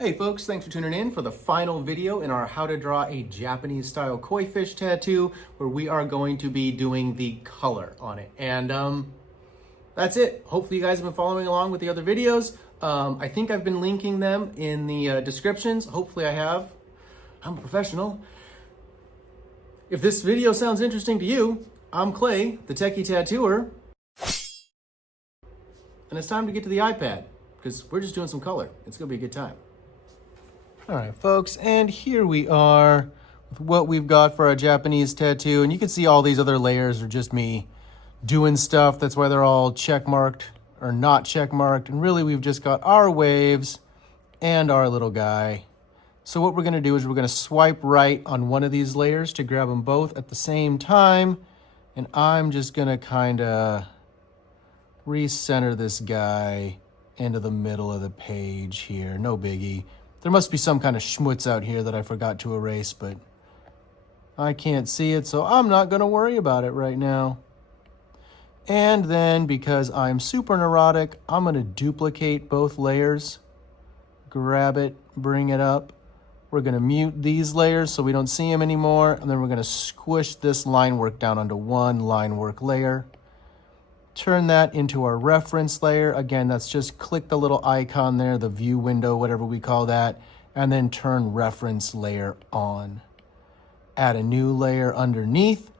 Hey folks, thanks for tuning in for the final video in our how to draw a Japanese style koi fish tattoo, where we are going to be doing the color on it. And that's it. Hopefully you guys have been following along with the other videos. I think I've been linking them in the descriptions. Hopefully I have. I'm a professional. If this video sounds interesting to you, I'm Clay, the techie tattooer. And it's time to get to the iPad, because we're just doing some color. It's gonna be a good time. All right, folks, and here we are with what we've got for our Japanese tattoo. And you can see all these other layers are just me doing stuff. That's why they're all check marked or not check marked. And really, we've just got our waves and our little guy. So what we're gonna do is we're gonna swipe right on one of these layers to grab them both at the same time. And I'm just gonna kind of recenter this guy into the middle of the page here. No biggie. There must be some kind of schmutz out here that I forgot to erase, but I can't see it, so I'm not going to worry about it right now. And then, because I'm super neurotic, I'm going to duplicate both layers. Grab it, bring it up. We're going to mute these layers so we don't see them anymore, and then we're going to squish this line work down onto one line work layer. Turn that into our reference layer. Again, that's just click the little icon there, the view window, whatever we call that, and then turn reference layer on. Add a new layer underneath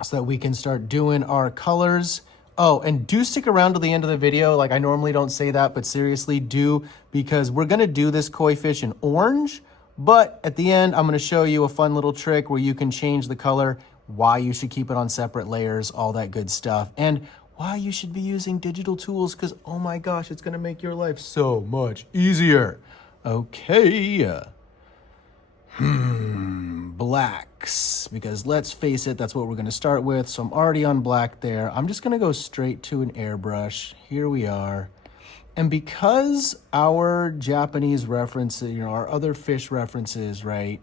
so that we can start doing our colors. Oh, and do stick around to the end of the video. Like, I normally don't say that, but seriously do, because we're gonna do this koi fish in orange, but at the end, I'm gonna show you a fun little trick where you can change the color, why you should keep it on separate layers, all that good stuff, and why you should be using digital tools, because oh my gosh, it's gonna make your life so much easier. Okay. Blacks, because let's face it, that's what we're gonna start with. So I'm already on black there. I'm just gonna go straight to an airbrush. Here we are. And because our Japanese references, our other fish references, right,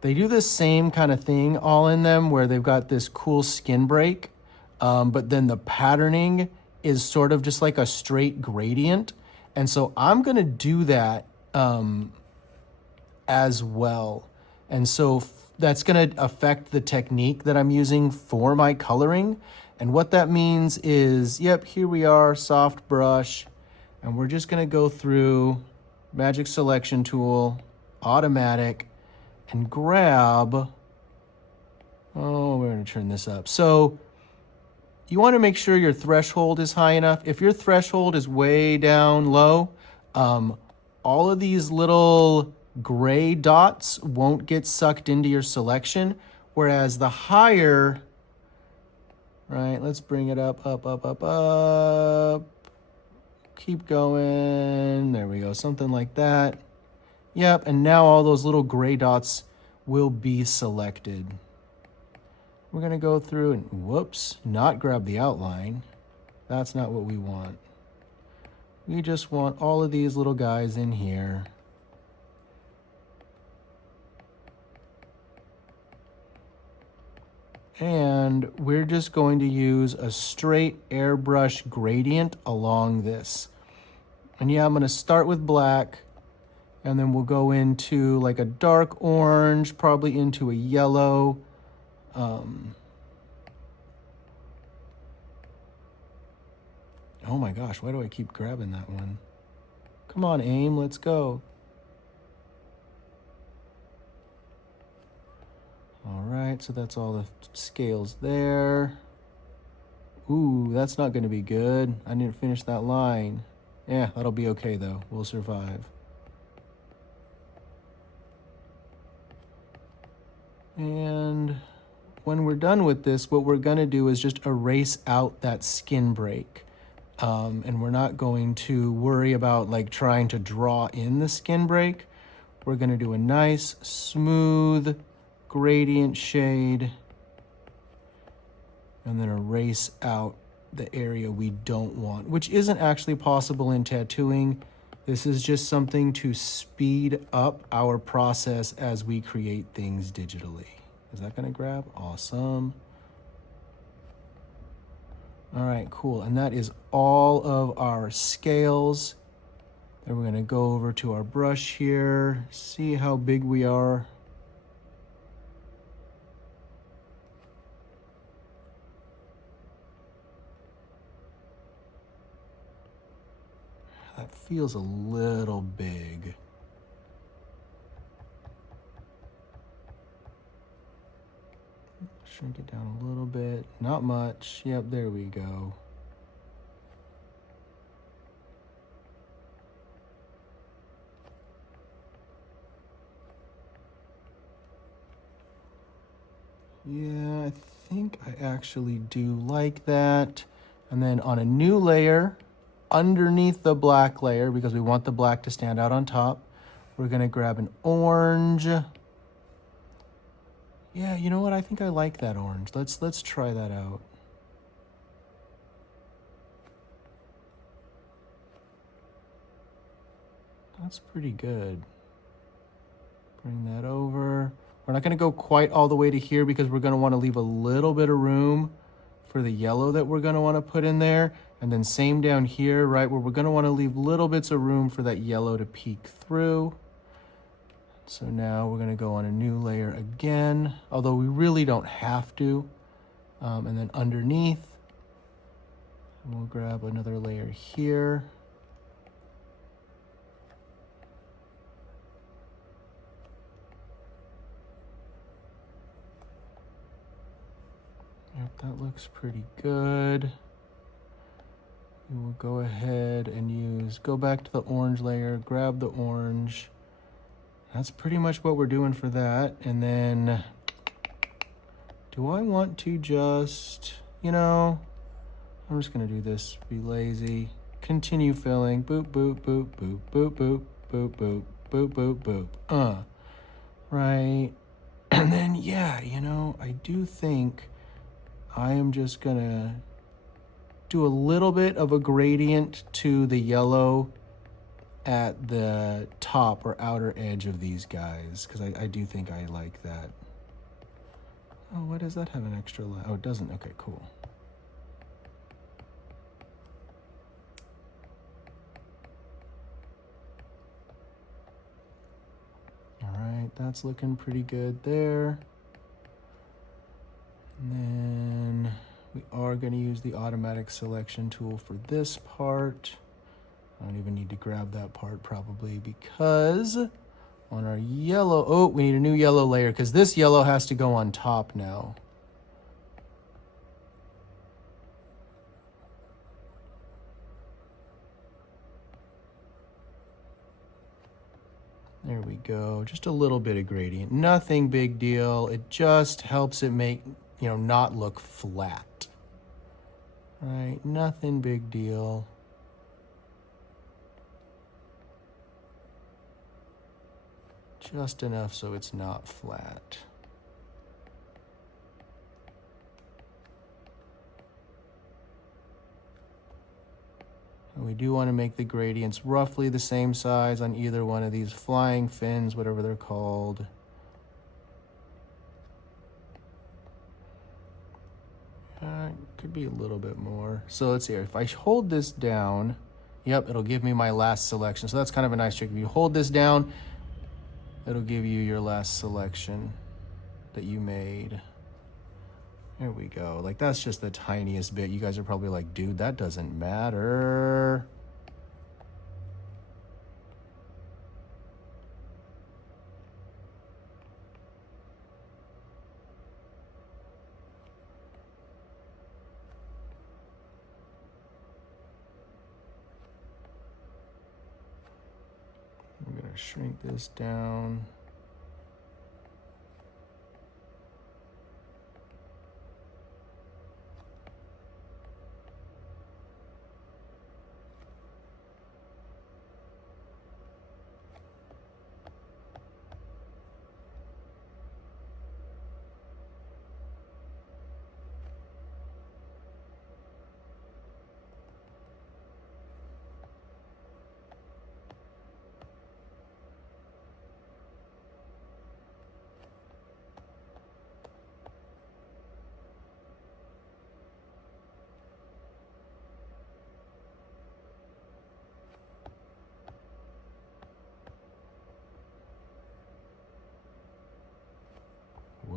they do the same kind of thing all in them, where they've got this cool skin break, but then the patterning is sort of just like a straight gradient. And so I'm going to do that as well. And so that's going to affect the technique that I'm using for my coloring. And what that means is, yep, here we are, soft brush. And we're just going to go through magic selection tool, automatic, and grab, oh, we're going to turn this up. So you want to make sure your threshold is high enough. If your threshold is way down low, all of these little gray dots won't get sucked into your selection, whereas the higher, right, let's bring it up, up. Keep going. There we go, something like that. Yep, and now all those little gray dots will be selected. We're gonna go through and, whoops, not grab the outline. That's not what we want. We just want all of these little guys in here. And we're just going to use a straight airbrush gradient along this. And yeah, I'm gonna start with black, and then we'll go into like a dark orange, probably into a yellow. Oh my gosh, why do I keep grabbing that one? Come on, aim, let's go. All right, so that's all the scales there. Ooh, that's not gonna be good. I need to finish that line. Yeah, that'll be okay though, we'll survive. And when we're done with this, what we're gonna do is just erase out that skin break. And we're not going to worry about like trying to draw in the skin break. We're gonna do a nice, smooth gradient shade, and then erase out the area we don't want, which isn't actually possible in tattooing. This is just something to speed up our process as we create things digitally. Is that gonna grab? Awesome. All right, cool. And that is all of our scales. Then we're gonna go over to our brush here, see how big we are. That feels a little big. Shrink it down a little bit, not much. Yep, there we go. Yeah, I think I actually do like that. And then on a new layer, underneath the black layer, because we want the black to stand out on top, we're gonna grab an orange. Yeah, you know what? I think I like that orange. Let's try that out. That's pretty good. Bring that over. We're not gonna go quite all the way to here because we're gonna wanna leave a little bit of room for the yellow that we're gonna wanna put in there. And then same down here, right, where we're gonna wanna leave little bits of room for that yellow to peek through. So now we're gonna go on a new layer again, although we really don't have to. And then underneath, we'll grab another layer here. Yep, that looks pretty good. We will go ahead and go back to the orange layer, grab the orange. That's pretty much what we're doing for that. And then, do I want to just, I'm just gonna do this, be lazy. Continue filling, boop, boop, boop, boop, boop, boop, boop, boop, boop, boop, boop. Right. And then, yeah, I do think I am just gonna do a little bit of a gradient to the yellow at the top or outer edge of these guys, because I do think I like that. Oh, why does that have an extra line? Oh, it doesn't. Okay, cool. All right, that's looking pretty good there. And then we are going to use the automatic selection tool for this part. I don't even need to grab that part probably, because on our yellow, we need a new yellow layer because this yellow has to go on top now. There we go, just a little bit of gradient, nothing big deal. It just helps it make, not look flat. All right, nothing big deal. Just enough so it's not flat. And we do want to make the gradients roughly the same size on either one of these flying fins, whatever they're called. Could be a little bit more. So let's see here. If I hold this down, yep, it'll give me my last selection. So that's kind of a nice trick. If you hold this down, it'll give you your last selection that you made. There we go. Like, that's just the tiniest bit. You guys are probably like, dude, that doesn't matter. I'm gonna shrink this down.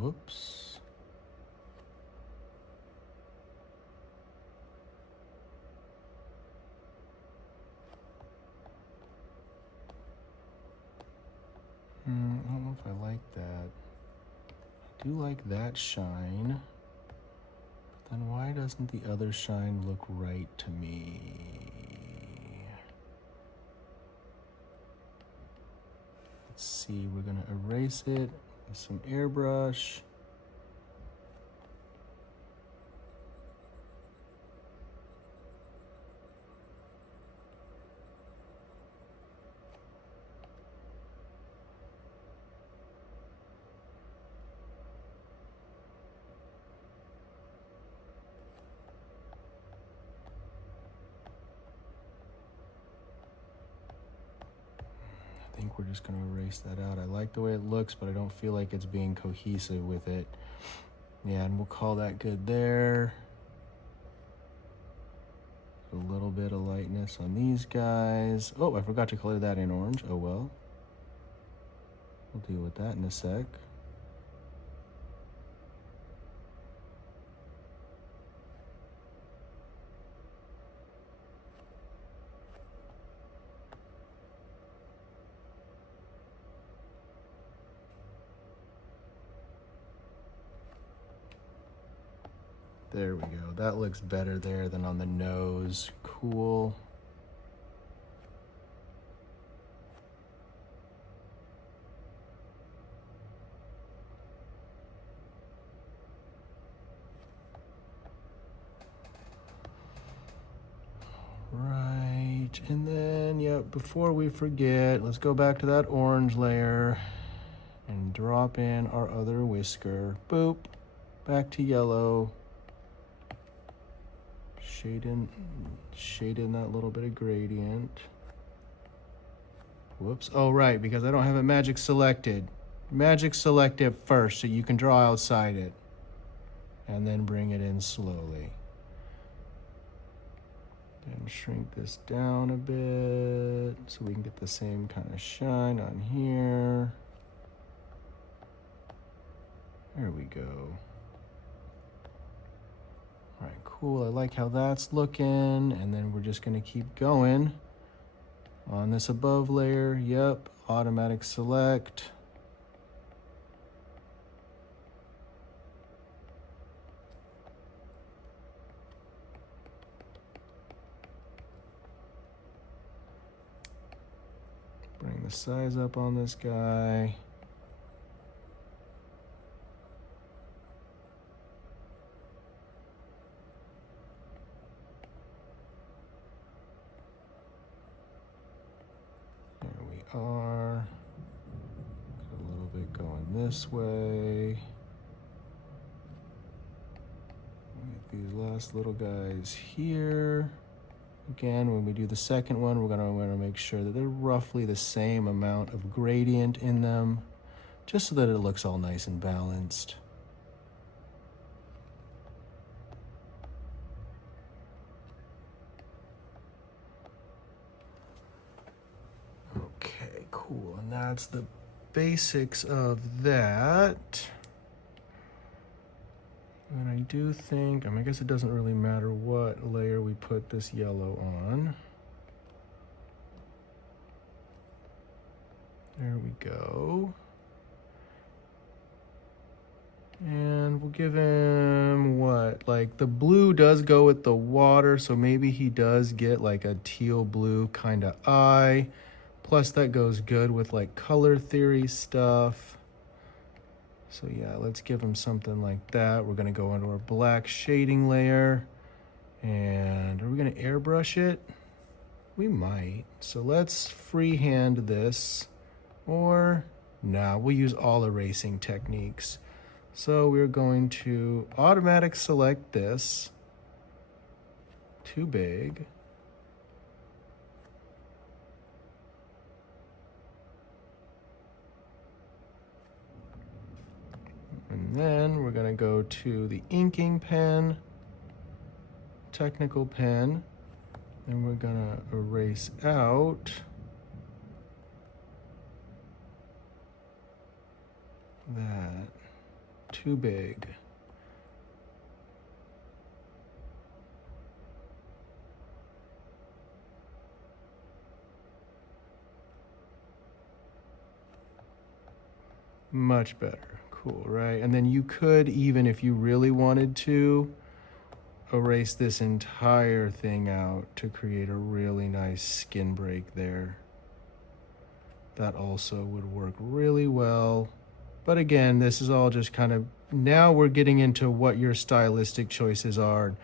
Whoops. I don't know if I like that. I do like that shine. But then why doesn't the other shine look right to me? Let's see, we're gonna erase it with some airbrush. I think we're just gonna erase that out. I like the way it looks, but I don't feel like it's being cohesive with it. Yeah, and we'll call that good there. A little bit of lightness on these guys. Oh, I forgot to color that in orange. Oh well. We'll deal with that in a sec. There we go. That looks better there than on the nose. Cool. Right, and then, yep, before we forget, let's go back to that orange layer and drop in our other whisker. Boop, back to yellow. Shade in that little bit of gradient. Whoops, oh right, because I don't have it magic selected. Magic select it first so you can draw outside it. And then bring it in slowly. And shrink this down a bit so we can get the same kind of shine on here. There we go. All right, cool. I like how that's looking. And then we're just gonna keep going on this above layer. Yep, automatic select. Bring the size up on this guy. There we are. Got a little bit going this way. Get these last little guys here. Again, when we do the second one, we're gonna make sure that they're roughly the same amount of gradient in them, just so that it looks all nice and balanced. Okay, cool, and that's the basics of that. And I do think, I guess it doesn't really matter what layer we put this yellow on. There we go. And we'll give him what? Like the blue does go with the water, so maybe he does get like a teal blue kind of eye. Plus that goes good with like color theory stuff. So yeah, let's give him something like that. We're gonna go into our black shading layer. And are we gonna airbrush it? We might. So let's freehand this, or nah, we'll use all erasing techniques. So we're going to automatic select this, too big. And then we're gonna go to the inking pen, technical pen, and we're gonna erase out that too big. Much better. Cool, right? And then you could, even if you really wanted to, erase this entire thing out to create a really nice skin break there. That also would work really well. But again, this is all just kind of, now we're getting into what your stylistic choices are,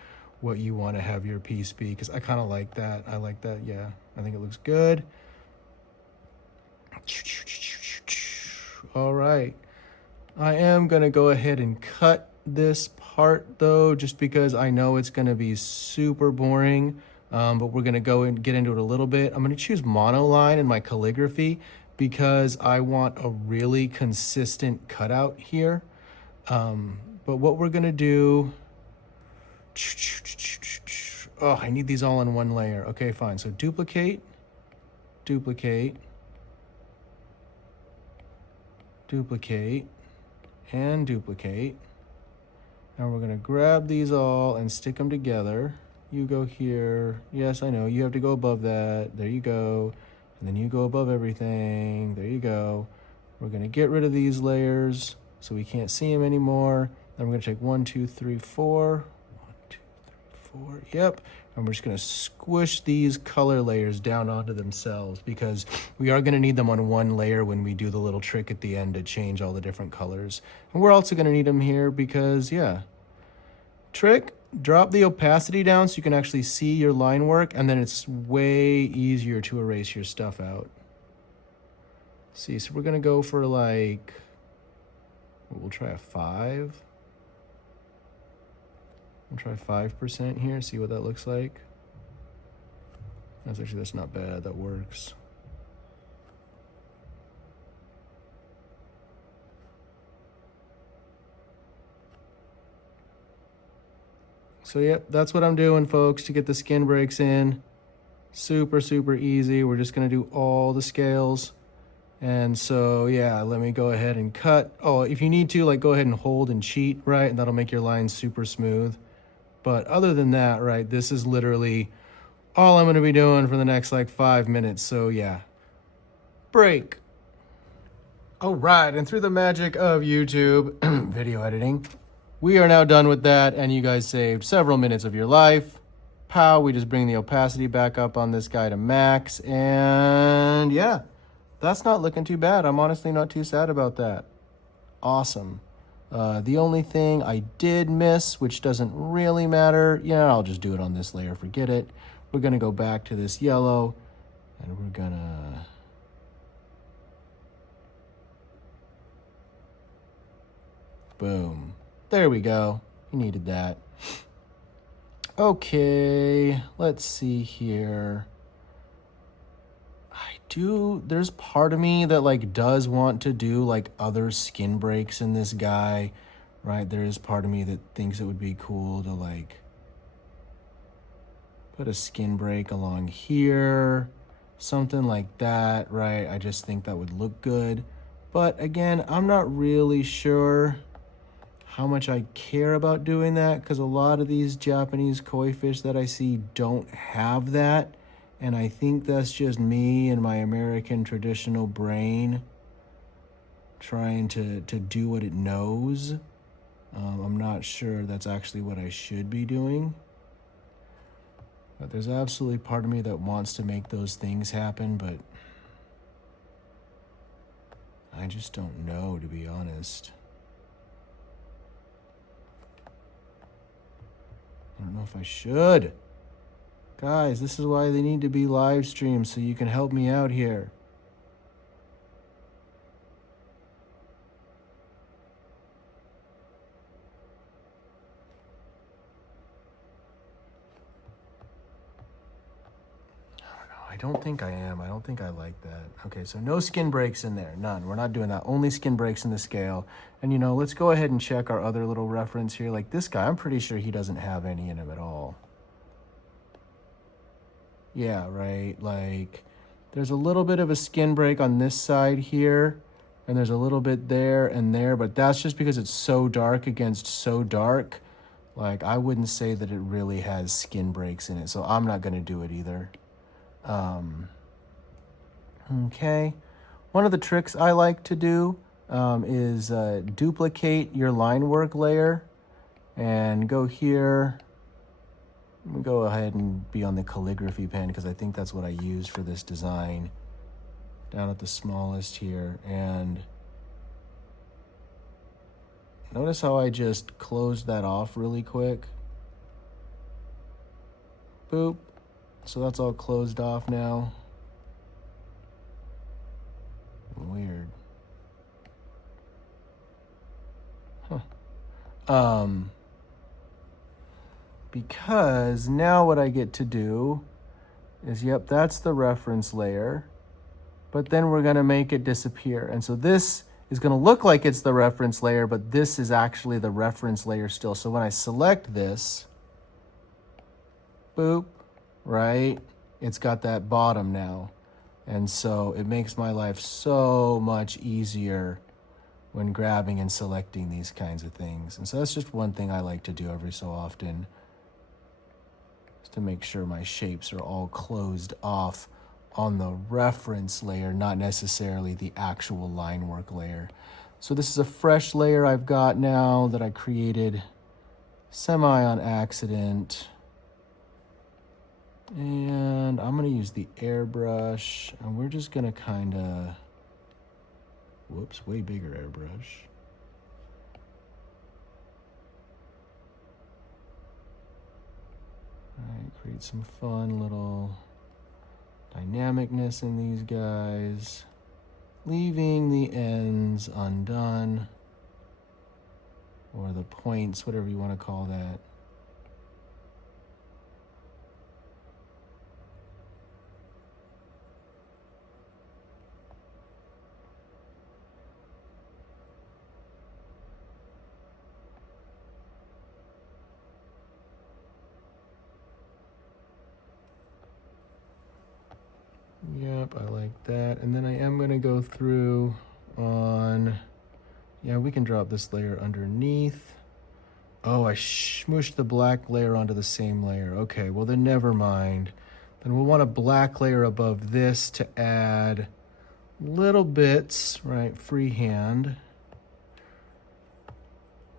what you want to have your piece be, because I kind of like that. I like that, yeah. I think it looks good. All right. I am going to go ahead and cut this part though, just because I know it's going to be super boring, but we're going to go and get into it a little bit. I'm going to choose monoline in my calligraphy because I want a really consistent cutout here. But what we're going to do, oh, I need these all in one layer. Okay, fine. So duplicate, duplicate, duplicate, and duplicate. And we're gonna grab these all and stick them together. You go here. Yes, I know, you have to go above that. There you go. And then you go above everything. There you go. We're gonna get rid of these layers so we can't see them anymore. Then we're gonna take 1, 2, 3, 4. 1, 2, 3, 4, yep. And we're just gonna squish these color layers down onto themselves because we are gonna need them on one layer when we do the little trick at the end to change all the different colors. And we're also gonna need them here because, yeah. Trick, drop the opacity down so you can actually see your line work, and then it's way easier to erase your stuff out. See, so we're gonna go for like, we'll try a 5. I'll try 5% here, see what that looks like. That's not bad, that works. So yep, that's what I'm doing, folks, to get the skin breaks in. Super, super easy. We're just gonna do all the scales. And so, yeah, let me go ahead and cut. Oh, if you need to, like, go ahead and hold and cheat, right? And that'll make your lines super smooth. But other than that, right, this is literally all I'm going to be doing for the next like 5 minutes. So yeah, break. All right, and through the magic of YouTube video editing, we are now done with that, and you guys saved several minutes of your life. Pow, we just bring the opacity back up on this guy to max, and yeah, that's not looking too bad. I'm honestly not too sad about that. Awesome. The only thing I did miss, which doesn't really matter, yeah, I'll just do it on this layer, forget it. We're gonna go back to this yellow, and we're gonna boom. There we go. You needed that. Okay, let's see here. There's part of me that like does want to do like other skin breaks in this guy, right? There is part of me that thinks it would be cool to like put a skin break along here, something like that, right? I just think that would look good. But again, I'm not really sure how much I care about doing that because a lot of these Japanese koi fish that I see don't have that. And I think that's just me and my American traditional brain trying to do what it knows. I'm not sure that's actually what I should be doing. But there's absolutely part of me that wants to make those things happen, but I just don't know, to be honest. I don't know if I should. Guys, this is why they need to be live streams, so you can help me out here. I don't think I am. I don't think I like that. Okay, so no skin breaks in there. None. We're not doing that. Only skin breaks in the scale. And, you know, let's go ahead and check our other little reference here. Like this guy, I'm pretty sure he doesn't have any in him at all. Yeah, right. Like, there's a little bit of a skin break on this side here. and there's a little bit there and there, but that's just because it's so dark against so dark. Like, I wouldn't say that it really has skin breaks in it, so I'm not going to do it either. Okay. One of the tricks I like to do is duplicate your line work layer and go here. I'm going to go ahead and be on the calligraphy pen because I think that's what I used for this design. Down at the smallest here, and notice how I just closed that off really quick. Boop. So that's all closed off now. Weird. Huh. Because now what I get to do is, yep, that's the reference layer, but then we're going to make it disappear. And so this is going to look like it's the reference layer, but this is actually the reference layer still. So when I select this, boop, right, it's got that bottom now. And so it makes my life so much easier when grabbing and selecting these kinds of things. And so that's just one thing I like to do every so often, is to make sure my shapes are all closed off on the reference layer, not necessarily the actual line work layer. So this is a fresh layer I've got now that I created semi on accident. And I'm going to use the airbrush, and we're just going to kind of, whoops, way bigger airbrush. All right, create some fun little dynamicness in these guys, leaving the ends undone, or the points, whatever you want to call that. Yep, I like that. And then I am going to go through on, yeah, we can drop this layer underneath. Oh, I smooshed the black layer onto the same layer. Okay, well then never mind. Then we'll want a black layer above this to add little bits, right, freehand.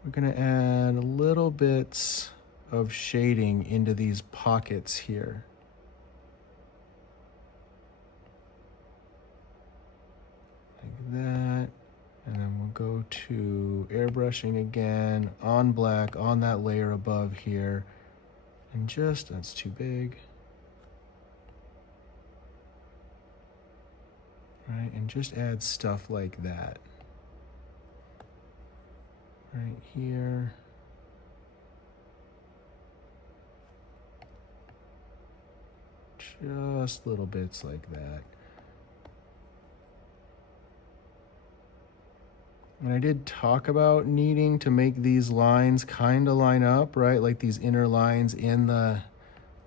We're going to add little bits of shading into these pockets here. Like that. And then we'll go to airbrushing again, on black, on that layer above here. And just, that's too big. Right, and just add stuff like that. Right here. Just little bits like that. And I did talk about needing to make these lines kind of line up, right? Like these inner lines in the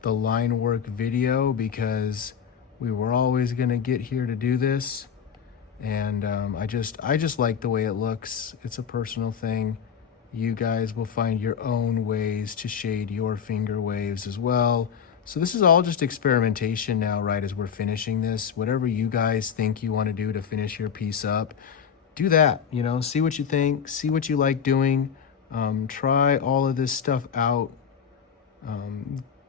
line work video, because we were always going to get here to do this. And I just like the way it looks. It's a personal thing. You guys will find your own ways to shade your finger waves as well. So this is all just experimentation now, right, as we're finishing this. Whatever you guys think you want to do to finish your piece up, do that, you know, see what you think, see what you like doing, try all of this stuff out,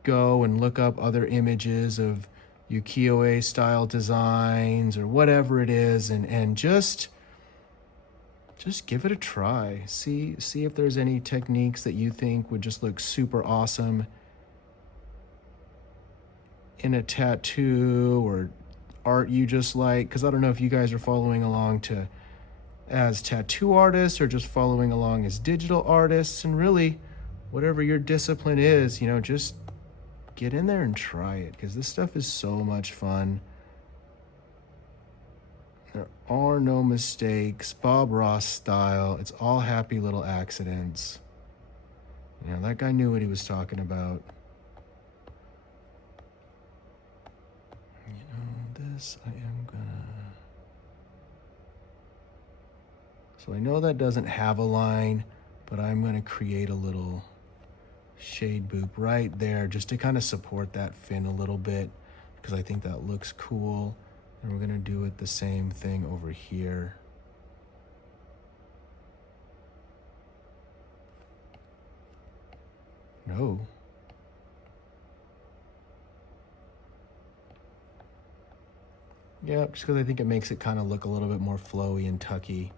go and look up other images of ukiyo-e style designs or whatever it is, and just give it a try. See if there's any techniques that you think would just look super awesome in a tattoo or art you just like, because I don't know if you guys are following along as tattoo artists or just following along as digital artists. And really, whatever your discipline is, you know, just get in there and try it, because this stuff is so much fun. There are no mistakes, Bob Ross style. It's all happy little accidents. You know, that guy knew what he was talking about. You know, this I am gonna So I know that doesn't have a line, but I'm going to create a little shade boop right there just to kind of support that fin a little bit, because I think that looks cool. And we're going to do it the same thing over here. No. Yeah, just because I think it makes it kind of look a little bit more flowy and tucky.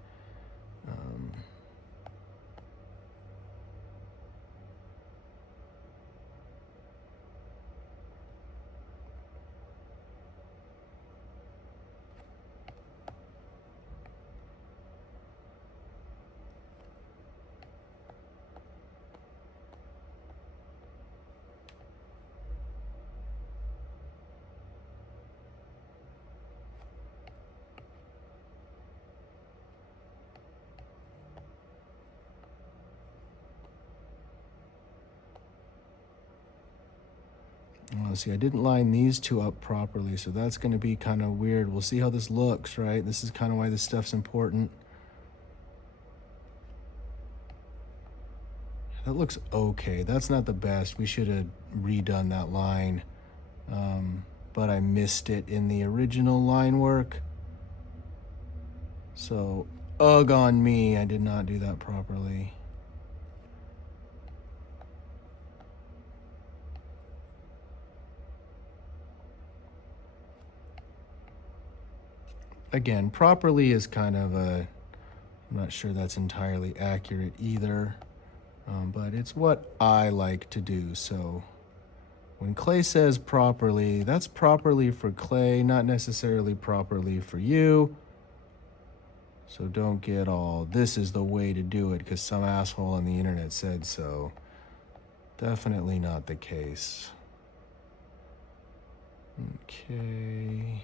See, I didn't line these two up properly, so that's going to be kind of weird. We'll see how this looks, right? This is kind of why this stuff's important. That looks okay. That's not the best. We should have redone that line, but I missed it in the original line work. So, ugh on me, I did not do that properly. Again, properly is kind of a, I'm not sure that's entirely accurate either, but it's what I like to do. So when Clay says properly, that's properly for Clay, not necessarily properly for you. So don't get all, this is the way to do it because some asshole on the internet said so. Definitely not the case. Okay.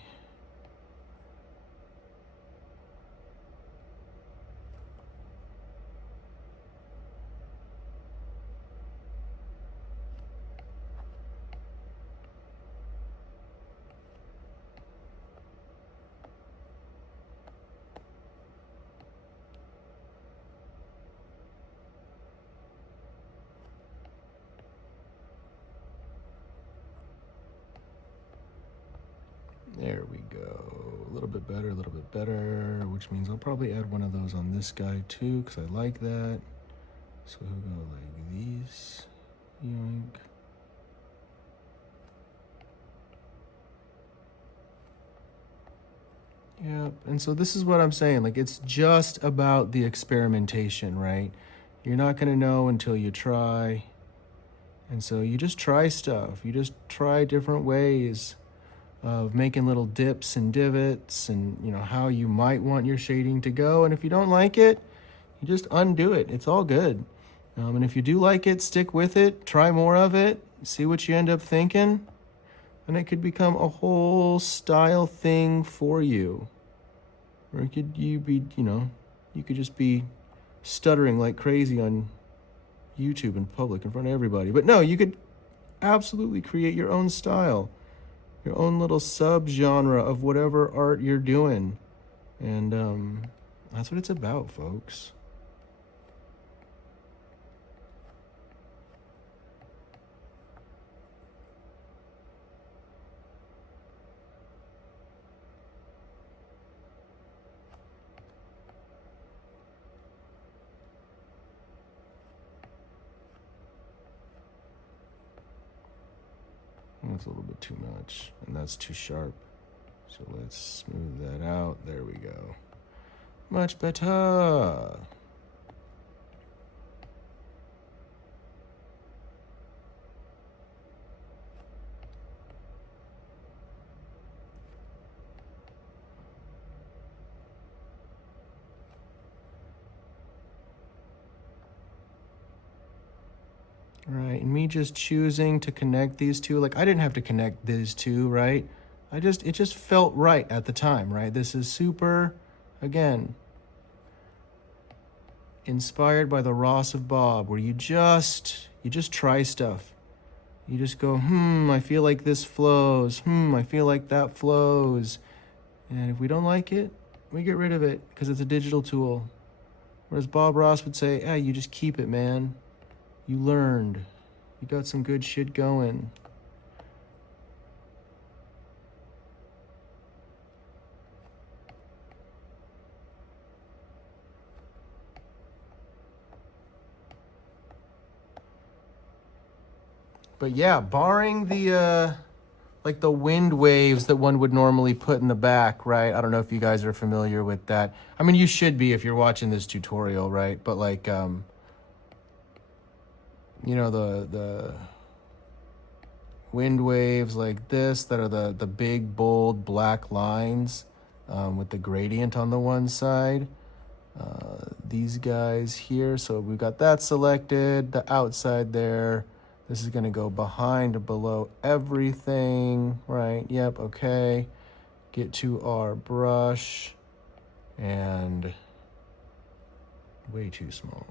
There we go. A little bit better, which means I'll probably add one of those on this guy too, because I like that. So we'll go like these. Yoink. Yep, and so this is what I'm saying. Like, it's just about the experimentation, right? You're not going to know until you try. And so you just try stuff. You just try different ways of making little dips and divots and, you know, how you might want your shading to go. And if you don't like it, you just undo it. It's all good. And if you do like it, stick with it, try more of it, see what you end up thinking, and it could become a whole style thing for you. Or it could you could just be stuttering like crazy on YouTube in public in front of everybody. But no, you could absolutely create your own style, your own little sub-genre of whatever art you're doing. And that's what it's about, folks. That's a little bit too much, and that's too sharp. So let's smooth that out. There we go. Much better. Right, and me just choosing to connect these two, like I didn't have to connect these two, right? It just felt right at the time, right? This is super, again, inspired by the Ross of Bob, where you just try stuff. You just go, I feel like this flows. I feel like that flows. And if we don't like it, we get rid of it because it's a digital tool. Whereas Bob Ross would say, hey, you just keep it, man. You learned. You got some good shit going. But yeah, barring the like the wind waves that one would normally put in the back, right? I don't know if you guys are familiar with that. I mean, you should be if you're watching this tutorial, right? But like, you know, the wind waves like this that are the big, bold black lines with the gradient on the one side. These guys here, so we've got that selected, the outside there. This is gonna go behind or below everything, right? Yep, okay. Get to our brush, and way too small.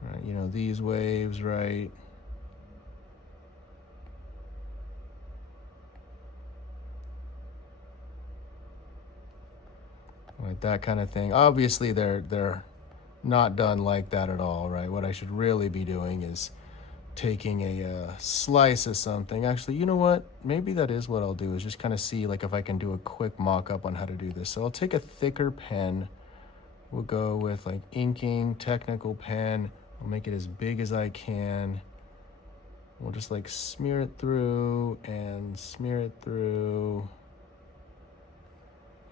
Right, you know, these waves, right? Like that kind of thing. Obviously, they're not done like that at all, right? What I should really be doing is taking a slice of something. Actually, you know what? Maybe that is what I'll do, is just kind of see like if I can do a quick mock-up on how to do this. So I'll take a thicker pen. We'll go with like inking, technical pen. I'll make it as big as I can. We'll just like smear it through and smear it through.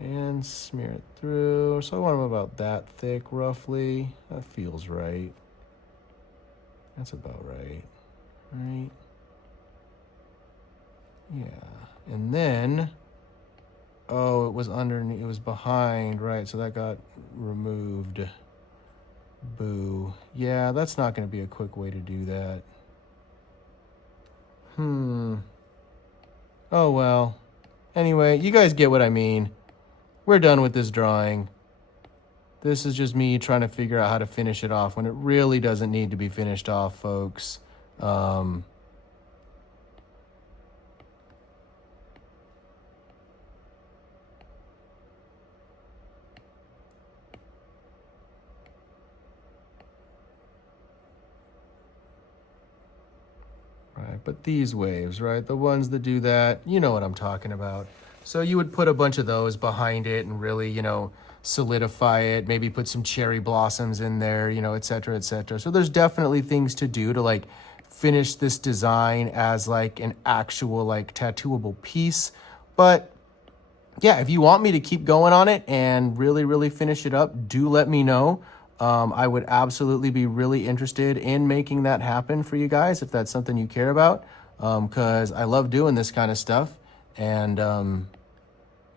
And smear it through. So I want them about that thick, roughly. That feels right. That's about right. Right? Yeah. And then, oh, it was underneath, it was behind, right? So that got removed. Boo. Yeah, that's not going to be a quick way to do that. Oh, well. Anyway, you guys get what I mean. We're done with this drawing. This is just me trying to figure out how to finish it off when it really doesn't need to be finished off, folks. Right, but these waves, right? The ones that do that, you know what I'm talking about. So you would put a bunch of those behind it and really, you know, solidify it, maybe put some cherry blossoms in there, you know, et cetera, et cetera. So there's definitely things to do to like finish this design as like an actual like tattooable piece. But yeah, if you want me to keep going on it and really, really finish it up, do let me know. I would absolutely be really interested in making that happen for you guys if that's something you care about, because I love doing this kind of stuff. And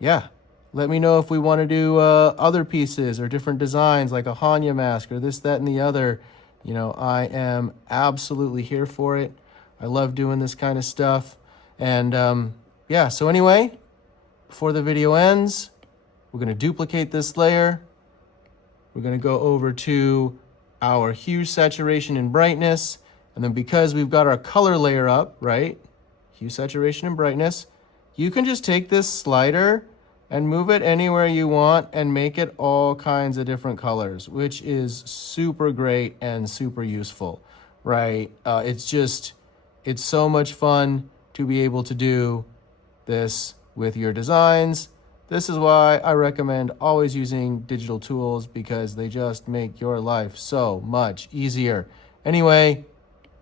yeah, let me know if we want to do other pieces or different designs like a Hanya mask or this, that, and the other. You know, I am absolutely here for it. I love doing this kind of stuff. And yeah, so anyway, before the video ends, we're going to duplicate this layer. We're going to go over to our hue, saturation, and brightness. And then because we've got our color layer up, right? Hue, saturation, and brightness. You can just take this slider and move it anywhere you want and make it all kinds of different colors, which is super great and super useful, right? It's so much fun to be able to do this with your designs. This is why I recommend always using digital tools, because they just make your life so much easier. Anyway,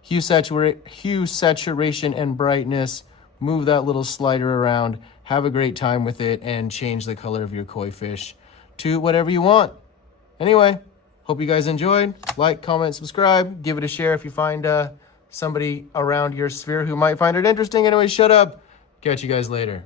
hue, saturation, and brightness. Move that little slider around, have a great time with it, and change the color of your koi fish to whatever you want. Anyway, hope you guys enjoyed. Like, comment, subscribe, give it a share if you find somebody around your sphere who might find it interesting. Anyway, shut up. Catch you guys later.